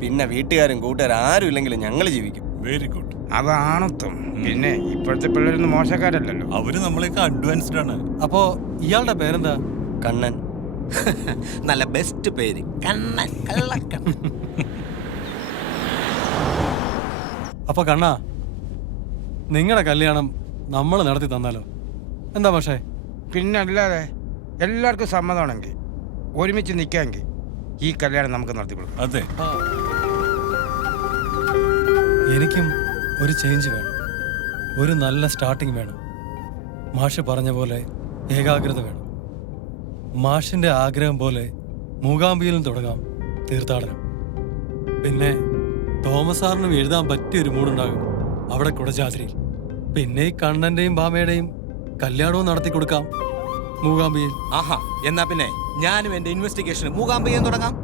പിന്നെ വീട്ടുകാരും കൂട്ടുകാരും ആരും ഇല്ലെങ്കിലും ഞങ്ങൾ ജീവിക്കും. Very good. അതാണത്വം. പിന്നെ ഇപ്പോഴത്തെ പിള്ളേരൊന്നും മോശക്കാരല്ലല്ലോ. അവര് നമ്മളെയൊക്കെ അഡ്വാൻസ്ഡ് ആണ്. അപ്പോ ഇയാളുടെ പേരെന്താ? കണ്ണൻ. നല്ല ബെസ്റ്റ് പേര്, കണ്ണൻ, കള്ളക്കണ്ണൻ. അപ്പൊ കണ്ണാ, നിങ്ങളുടെ കല്യാണം നമ്മൾ നടത്തി തന്നാലോ? എന്താ പക്ഷേ? പിന്നെ അല്ലാതെ എല്ലാവർക്കും സമ്മതമാണെങ്കിൽ ഒരുമിച്ച് നിൽക്കാമെങ്കിൽ ഈ കല്യാണം നമുക്ക് നടത്തി കൊടുക്കാം. അതെ, എനിക്കും ഒരു ചേഞ്ച് വേണം, ഒരു നല്ല സ്റ്റാർട്ടിങ് വേണം. മാഷ് പറഞ്ഞ പോലെ ഏകാഗ്രത വേണം. മാഷിന്റെ ആഗ്രഹം പോലെ മൂകാംബിയിലും തുടങ്ങാം തീർത്ഥാടനം. പിന്നെ തോമസ് സാറിനും എഴുതാൻ പറ്റിയൊരു മൂടുണ്ടാകും അവിടെ കുടജാദ്രിയിൽ. പിന്നെ ഈ കണ്ണന്റെയും ഭാമയുടെയും കല്യാണവും നടത്തി കൊടുക്കാം മൂകാംബിയിൽ. ആഹാ, എന്നാ പിന്നെ ഞാനും എന്റെ ഇൻവെസ്റ്റിഗേഷൻ മൂകാംബിയിൽ തുടങ്ങാം.